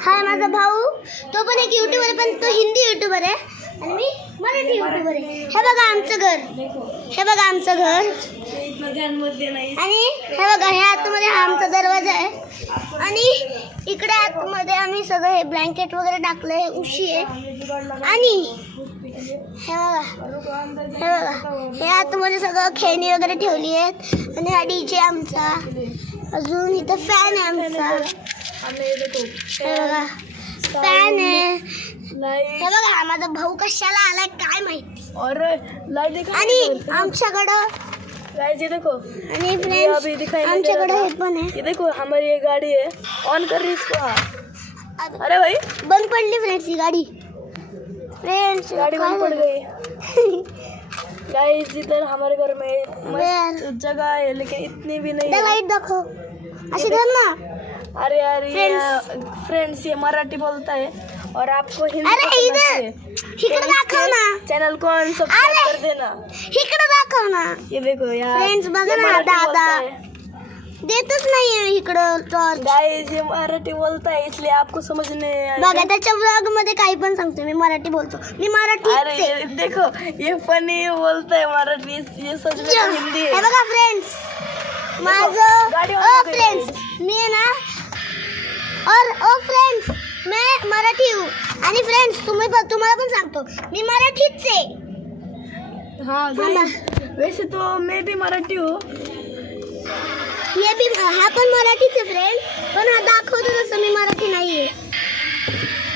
हा माझा भाऊ, तो पण एक युट्यूबर आहे, पण तो हिंदी युट्यूबर आहे आणि मी मराठी युट्यूबर आहे. हे बघा आमचं घर, हे बघा आमचं घर आणि हे बघा हे आतमध्ये हा आमचा दरवाजा आहे आणि इकडे आतमध्ये आम्ही सगळं हे ब्लँकेट वगैरे टाकलं आहे, उशी आहे आणि हे बघा हे आतमध्ये सगळं खेळणी वगैरे ठेवली आहेत आणि हा डीजे आमचा. अजून इथं फॅन आहे आमचा, हे बघा फॅन आहे. हे बघा हा माझा भाऊ कशाला आलाय काय माहिती. आणि आमच्याकडं गाइस ये देखो, आणि फ्रेंड्स आमच्याकडे हे पण आहे. ये देखो हमारी ये गाड़ी है, ऑन कर रही इसको. अरे भाई बंद पडली फ्रेंड्स ही गाडी. फ्रेंड्स गाड़ी बंद पड़ गई. गाइस इधर हमारे घर में मस्त जगह है लेकिन इतनी भी नहीं है. लाइट दाखव अशी धर ना. अरे यार फ्रेंड्स ये मराठी बोलता है और आपको हिंदी अरे इधर इकडे दाखव ना. चैनल को सब्सक्राइब कर देना. इकडे दाखव ना. ये देखो यार फ्रेंड्स बघा ना दादा देतच नाहीये इकडं टॉर्च. गाइस ये मराठी बोलता है इसलिए आपको समझ नहीं आएगा. बघा त्याच्या व्लॉग मध्ये काही पण सांगतो मी मराठी बोलतो, मी मराठी. अरे ये देखो ये फनी बोलता है मराठी, ये सच में हिंदी हे है. बघा फ्रेंड्स माझं फ्रेंड्स मी आहे ना ओ फ्रेंड्स मैं मराठी हूँ आणि फ्रेंड्स तुम्हाला पण सांगतो मी मराठीच आहे. हाँ गाइस वैसे तो मैं भी मराठी हूँ. ये भी हा पण मराठीच आहे फ्रेंड, पण हा दाखवतो तसं मी मराठी नाही आहे.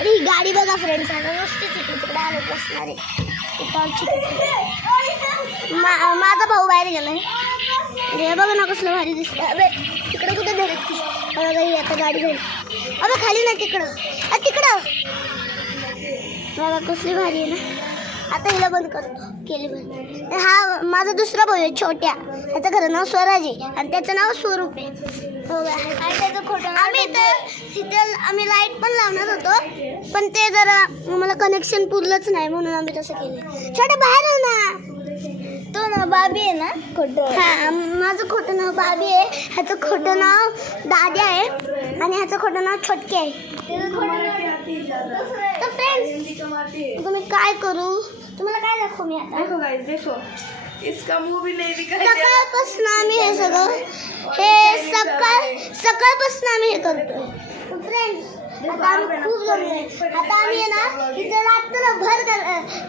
अरे ही गाडी बघा फ्रेंड्स, आता नुसतीच तिकडे आलो बसणार आहे. माझा भाऊ बाहेर गेलाय. हे बघा ना कसलं भारी दिसतं. अबे तिकडे कुठे धरत बघा ही आता गाडी जाईल. अबे खाली ना तिकडं तिकडं बघा कसली भारी आहे ना. आता हिला बंद करतो, केली बंद. हा माझा दुसरा भाऊ आहे छोट्या, त्याचं खरं नाव स्वराज आहे आणि त्याचं नाव स्वरूप आहे. त्याचं खोटं. आम्ही लाईट पण लावणार होतो पण ते जरा मला कनेक्शन पुरलंच नाही म्हणून आम्ही तसं केलं. छोट्या बाहेर हो ना. तो ना बाबी आहे ना खोटं. हा माझं खोटं नाव बाबी आहे, ह्याचं खोटं नाव दाद्या आहे आणि ह्याचं खोटं नाव छोटके आहे. तर फ्रेंड्स तुम्ही काय करू, तुम्हाला काय दाखवू मी आता. देखो गाइस देखो इसका मुंह भी नहीं दिखाई दे. सकाळपासून आम्ही हे सगळं सकाळपासून आम्ही हे करतोय फ्रेंड्स. आता आम्ही खूप जमलोय. आता आम्ही आहे ना इथं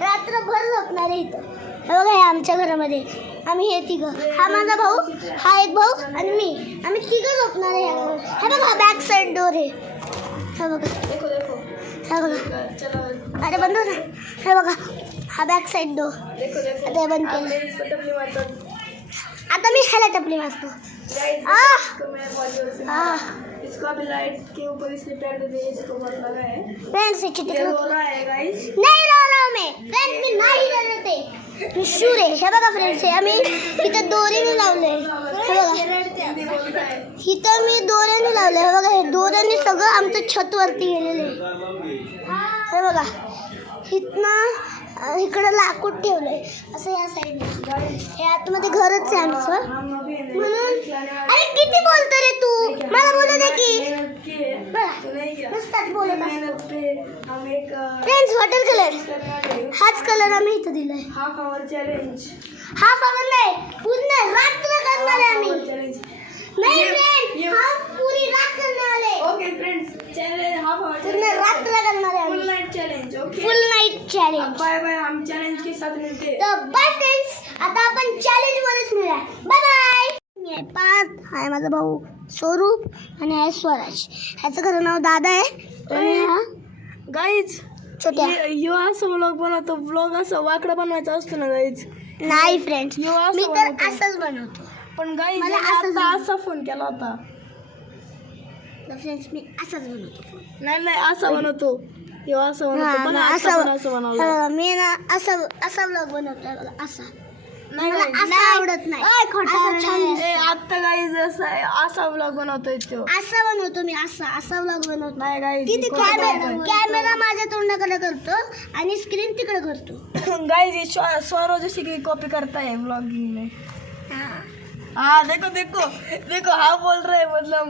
रात्रभर झोपणार आहे इथं. हे बघा हे आमच्या घरामध्ये आम्ही हे तिघं, हा माझा भाऊ, हा एक भाऊ आणि मी, आम्ही तिघं झोपणार आहे. हे बघा बॅक साईड डोर आहे. हे बघा हे बघा अरे बंद हो ना. हे बघा हा बॅक साईड डोर. आता हे बंद केलं. आता मी ह्याला टपली मारतो. इसको अभी लाइट के ऊपर इसलिए पैर दे दे, इसको मत लगा है. फ्रेंड्स हे चिटिक रो रहा है गाइस. नाही रहा मैं फ्रेंड्स, मी नाही रडते, मी शूर आहे. हे बघा फ्रेंड्स हे आम्ही इथं दोरीने लावलंय. हे बघा इथं मी दोऱ्याने लावलंय. हे बघा हे दोऱ्याने सगळं आमचं छत वरती गेलेलं आहे. हे बघा इथनं इकडं लाकूड ठेवलंय असं या साईडला. हे आतमध्ये घरच आहे आमचं म्हणून. अरे किती बोलतो रे तू, मला बोलू दे की. नुसताच बोलत फ्रेंड्स. वॉटर कलर हाच कलर आम्ही इथं दिलाय. Half hour challenge. Half hour नाही पूर्ण रात्र करणार आहे आम्ही. नाही फ्रेंड्स हम पूरी रात करने वाले. Okay friends challenge half hour पूर्ण रात्र करणार आहे फुल आम्ही. Night challenge. Okay full night challenge. Bye bye. हम चैलेंज के साथ मिलते हैं. तर बाय फ्रेंड्स, आता आपण चॅलेंज मध्येच मिळूया. Bye bye. मी आहे पार्थ, हा आहे माझा भाऊ स्वरूप आणि आहे स्वराज. ह्याचं खरं नाव दादा आहे आणि हा गाइस छोट्या. यो असं व्लॉग बनवतो. व्लॉग असं वाकडा बनवायचा असतो ना गाइस. नाही फ्रेंड्स यो असं मी तर बनवतो. असंच बनवतो. पण गाइस मला आता असंच असा फोन केला होता. फ्रेंड्स मी असंच बनवतो. नाही असा बनवतो. यो असं बनवतो पण असं बनवलं. मी ना असा व्लॉग बनवतोय बघा असा. नाही मला असं आवडत नाही. असं छान दिसतं. आता गाइस असा व्लॉग बनवतोय तो. असा बनवतो मी असा व्लॉग बनवतो. नाही गाइस किती कॅमेरा माझ्या तोंडाकडे करतो आणि स्क्रीन तिकडे करतो. गाइस ये स्वरो जैसे की कॉपी करता है व्लॉगिंग में. हाँ हाँ देखो देखो देखो हाँ बोल रहे हैं मतलब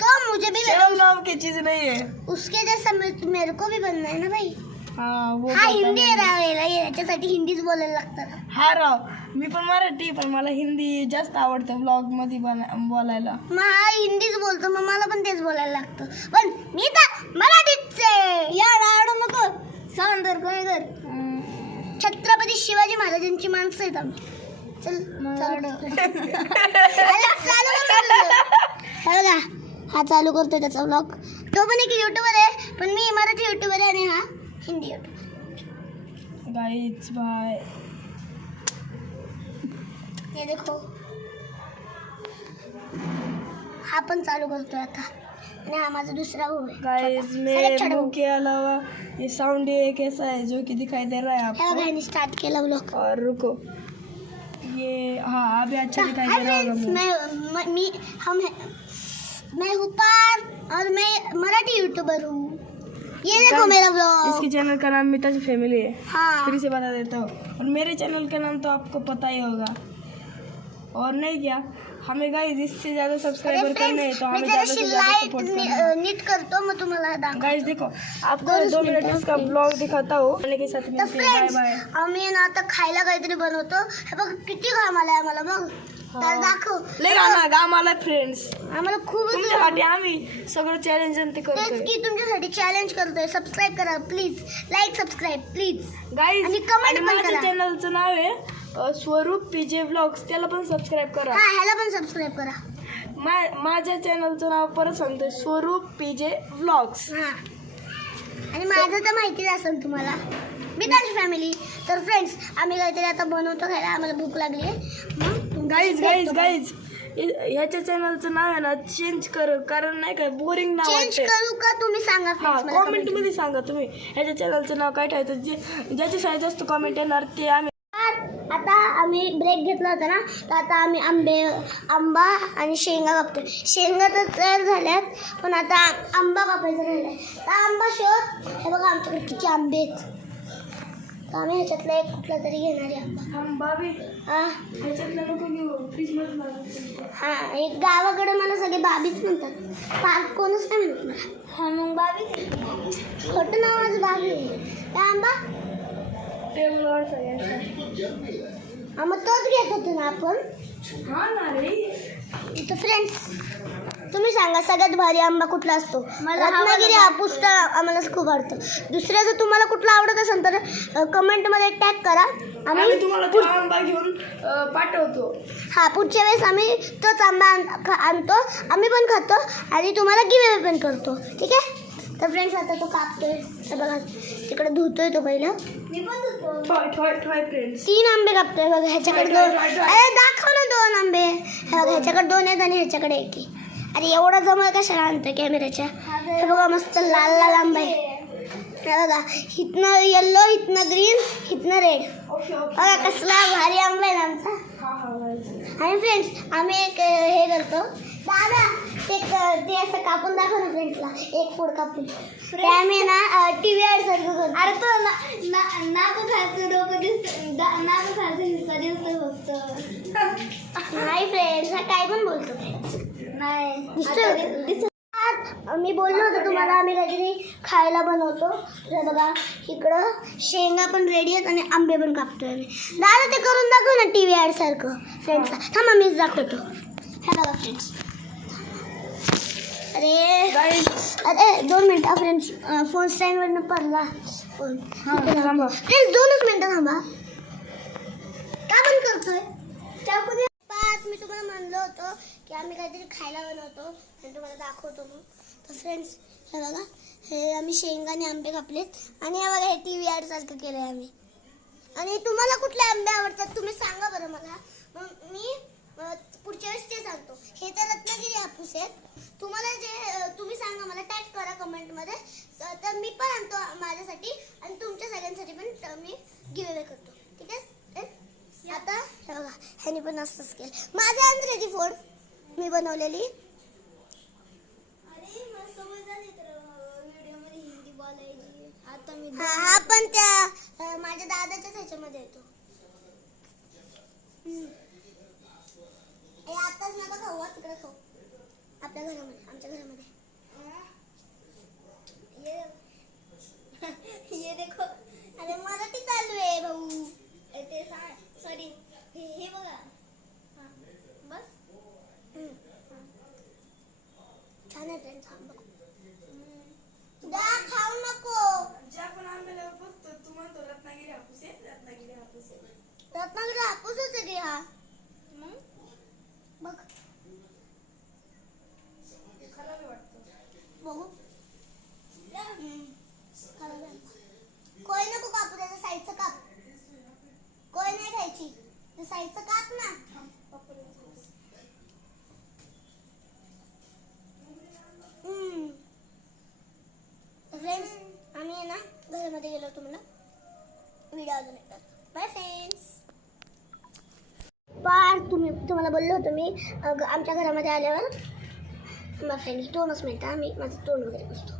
तो मुझे भी शर्म नाम की चीज नहीं है. उसके जैसा मेरे को भी बनना है ना भाई. हाँ वो हा करता हिंदी नाही. आहे राव, याच्यासाठी हिंदीच बोलायला लागतं. हा राव मी पण मराठी पण मला हिंदी जास्त आवडतं ब्लॉग मध्ये बोलायला. मग हा हिंदीच बोलतो, मग मला पण तेच बोलायला लागतं. पण मी तर मराठीच आहे. यार आवडू नको. सांग तर कमी कर. छत्रपती शिवाजी महाराजांची माणसं आहेत आम्ही. चल चालू बघा, हा चालू करतोय त्याचा ब्लॉग. तो पण एक युट्यूबर आहे, पण मी मराठी युट्यूबर आहे आणि हा हिंदी युट्यूबर. Guys bye. ये देखो, हा पण चालू करतोय आता आणि हा माझा दुसरा भाऊ है. गाइस मैं मुंह के अलावा ये साउंड एक ऐसा है जो कि दिखाई दे रहा है हे आपको. बघा, ह्याने स्टार्ट केला ब्लॉग. और रुको ये हाँ अभी अच्छा दिखाई दे रहा होगा मुंह. मैं हूँ पार और मैं मराठी यूट्यूबर हूँ. ये देखो मेरा ब्लॉग. इसके चैनल का नाम मिताज फैमिली है. हाँ, फिर से बता देता हूँ. और मेरे चैनल का नाम तो आपको पता ही होगा. और नहीं क्या, हमें गाइस इससे ज़्यादा सब्सक्राइबर करने हैं तो मैं हमें ज़्यादा से ज़्यादा लाइट सपोर्ट करना. नीट करतो, मग तुम्हाला दाखव. गाइस देखो आपको 2 मिनट इसका ब्लॉग दिखाता हूँ. के साथ तर मिलते हैं. Bye friends, bye. आम्ही ना आता खायला काहीतरी बनवतो. हे बघ किती घाम आलाय आम्हाला. बघ तर दाखव. लय गाम आला फ्रेंड्स. आम्हाला खूपच तुमच्यासाठी आम्ही सगळं चॅलेंज ते तेच करतोय. की तुमच्यासाठी चॅलेंज करतोय. सबस्क्राईब करा please. Like subscribe please. Guys आणि comment पण माझ्या करा. चॅनलचं नाव आहे स्वरूप पीजे व्लॉग्स. त्याला पण सबस्क्राईब करा. हा, ह्याला पण सबस्क्राईब करा. माझ्या चॅनलचं नाव परत सांगतोय, स्वरूप पीजे व्लॉग्स. हा, आणि माझं तर माहितीच असेल तुम्हाला, मिताज फॅमिली. तर फ्रेंड्स, आम्ही काहीतरी आता बनवतो खायला. आम्हाला भूक लागली आहे. गाईज ह्याच्या चॅनलचं नाव आहे ना चेंज कर, कारण नाही काय बोरिंग नाव चेंज वाटतंय. करू का तुम्ही सांगा हा friends मला कॉमेंट मध्ये सांगा तुम्ही ह्याच्या चॅनलचं नाव काय ठेवायचं. ज्याच्या शाळेत जास्त कॉमेंट येणार ते आम्ही. आता आम्ही ब्रेक घेतला होता ना, तर आता आम्ही आंबा आणि शेंगा कापतोय. शेंगा तर तयार झाल्यात, पण आता आंबा कापायचा राहिलाय. तर आंबा शोध. हे बघा आमच्याकडे किती आंबे आहेत. तर आम्ही ह्याच्यातला एक कुठला तरी घेणार आहे आंबा. बाबी हा ह्याच्यातलं नको घेऊ, फ्रीज मध्ये. हा, एक गावाकडे मला सगळे बाबीच म्हणतात. पार्क कोणच काय म्हणत मला. हा, मग बाबी खोटं नाव माझं बाबी आहे. काय आंबा? टेबलवर सगळ्यांचं. हा, मग तोच घेत होतो ना आपण. हा ना रे. तर फ्रेंड्स, तुम्ही सांगा सगळ्यात भारी आंबा कुठला असतो. रत्नागिरी हापूस तर आम्हाला खूप आवडतं. दुसऱ्या जर तुम्हाला कुठला आवडत असेल तर कमेंटमध्ये टॅग करा. आम्ही तुम्हाला तो आंबा घेऊन पाठवतो. हा, पुढच्या वेळेस आम्ही तोच आंबा आणतो, आम्ही पण खातो आणि तुम्हाला गिव्ह पण करतो. ठीक आहे. तर फ्रेंड्स, आता तो कापतोय. तर बघा तिकडे धुतोय तो पहिलं. मी पण धुतो. फ्रेंड्स 3 आंबे कापतोय. बघा ह्याच्याकडे 2. अरे दाखव ना 2 आंबे. हे बघा ह्याच्याकडे 2 आहेत आणि ह्याच्याकडे 1 आहे. अरे एवढा जवळ कशाला आणतोय कॅमेऱ्याच्या. हे बघा मस्त लाल लाल आंबा आहे. हे बघा इथनं येल्लो, इथनं ग्रीन, इथनं रेड. बघा कसला भारी आंबा आहे आमचा. आणि फ्रेंड्स, आम्ही एक हे करतो. दादा ते असं कापून दाखव ना फ्रेंड्सला. एक फूड कापून ते आम्ही ना TV ॲड सारखं करतो. अरे तो नाक खायचं, डोकं दिसतं, नाक खायचं हिस्सा दिसतो फक्त. नाही फ्रेंड्स, हा काय पण बोलतो. नाही मी बोललो होतो तुम्हाला आम्ही काहीतरी खायला बनवतो. तर बघा इकडं शेंगा पण रेडी आहेत आणि आंबे पण कापतोय आम्ही. दादा ते करून दाखव ना TV ॲड सारखं फ्रेंड्सला. थांबा मीच दाखवतो. हे बघा फ्रेंड्स. अरे 2 मिनटं फ्रेंड्स, फोन स्टँडवरनं पडला फोन. फ्रेंड्स 2च मिनटं थांबा. का पण करतोय चाकू दे. मी तुम्हाला म्हणलं होतं की आम्ही काहीतरी खायला बनवतो आणि तुम्हाला दाखवतो मग. तर फ्रेंड्स, हे बघा हे आम्ही शेंगा आणि आंबे कापलेत आणि हे बघा हे TV ॲड सारखं केलं आहे आम्ही. आणि तुम्हाला कुठले आंबे आवडतात तुम्ही सांगा बरं मला. मग मी पुढच्या वेळेस ते सांगतो. हे तर रत्नागिरी हापूस आहेत. तुम्हाला जे तुम्ही सांगा मला, टॅग करा कमेंटमध्ये. तर मी पण आणतो माझ्यासाठी आणि तुमच्या सगळ्यांसाठी पण मी गिव्ह अवे करतो. ठीक आहे. आता हे बघा ह्यानी पण असंच केलं. माझ्या अंदर ती फोड मी बनवलेली. हा पण त्या माझ्या दादाच्याच ह्याच्यामध्ये येतो. आताच नका खाऊ, तिकडे खाऊ. आपल्या घरामध्ये, आमच्या घरामध्ये ये ये देखो. अरे मराठी चालू आहे भाऊ. ते सॉरी हे बघा. बस छान आहे फ्रेंड्स. खाऊ नको. जे आपण आंब्याला बघतो तू म्हणतो रत्नागिरी हापूस आहे. रत्नागिरी हापूस आहे. रत्नागिरी हापूसच आहे की हा. मग बघ खराब वाटतं. बघू. कोय नको कापू. त्याच्या साईडचं काप. कोय नाही खायची. त्या साईडचं काप ना. फ्रेंड्स आम्ही आहे ना घरामध्ये गेलो. तुम्हाला व्हिडिओ अजून येतात. Bye friends. तुम्हाला बोललो होतो मी आमच्या घरामध्ये आल्यावर. मग फ्रेंड्स 2च मिनिटं आम्ही माझं तोंड वगैरे बसतो.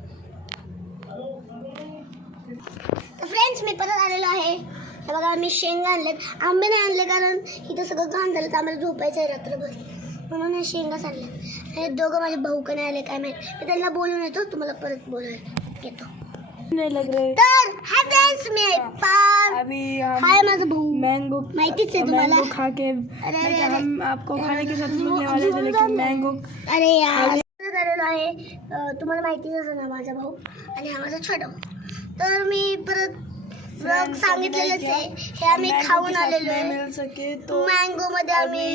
तर फ्रेंड्स मी परत आलेलो आहे. हे बघा मी शेंगा आणलेत. आंबे नाही आणले कारण इथं सगळं घाण झालं तर आम्हाला झोपायचं आहे रात्रभर. म्हणून हे शेंगाच आणलेत. हे दोघं माझे भाऊ का नाही आले काय माहीत. मी त्यांना बोलून येतो. तुम्हाला परत बोलायला येतो. नहीं लग रहे. तर हाय फ्रेंड्स मी अभी हम हाय माझा भाऊ. मैंगो माहितीच आहे तुम्हाला. मैंगो खा के अरे हम आपको खाने के साथ मिलने वाले थे लेकिन मैंगो अरे यार आलेलो आहे. तुम्हाला माहितीच असेल ना माझा भाऊ आणि हा माझा छोटा भाऊ. तर मी परत ब्लॉग सांगितलेलंच आहे. हे आम्ही खाऊन आलेलो आहे. मिल सके तो मँगो मध्ये आम्ही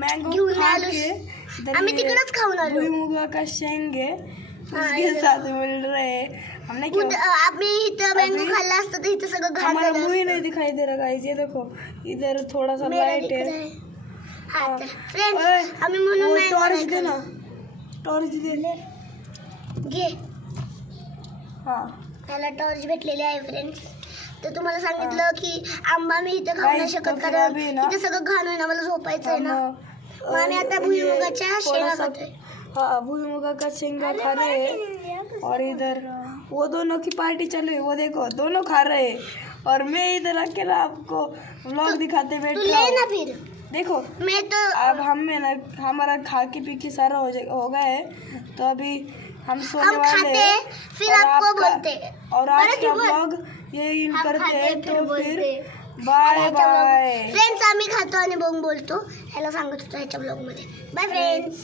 मैंगो घेऊन खा आलो. के आम्ही तिकडच खाऊन आलो. भुईमुगा का शेंगे उसके साथ मिल रहे. हमने क्या आम्ही इथं मँगो खाल्ला असतं तर इथं सगळं घाण हमारा झालं मुंह ही असतं. नहीं दिखाई दे रहा गाइस. ये देखो इधर थोड़ा सा मेरा लाइट दिख है. रहा है. हा तर फ्रेंड्स ओए, आम्ही म्हणून वो mango टॉर्च नाही दे ना. खाल्लं. टॉर्च दे. घे. हाँ त्याला टॉर्च भेटलेली आहे फ्रेंड्स. तर तुम्हाला सांगितलं की आंबा मी इथं खाऊ नाही शकत कारण इथं सगळं घाण होईल. आम्हाला झोपायचं आहे ना. मग आम्ही आता भुईमुगाच्या शेंगा खातोय. हाँ भुईमुगा का शेंगा खा रहे हैं. और इधर वो दोनों की पार्टी चल रही है. वो देखो दोनों खा रहे हैं और मैं इधर अकेला आपको व्लॉग दिखाते बैठ तू रहा ले ना हूँ. फिर. देखो मैं तो अब हमें ना हमारा खा के पी के सारा हो गया है. तो अभी हम सोने हम वाले खाते हैं. फिर और आपको आपका- बोलते. और आज बरं की का बोल. व्लॉग यही हम करते खाते हैं. फिर तो बोलते. फिर बाय बाय. फ्रेंड्स आम्ही खातो आणि बोलतो. ह्याला सांगत होतो ह्याच्या ब्लॉग मध्ये. Bye friends.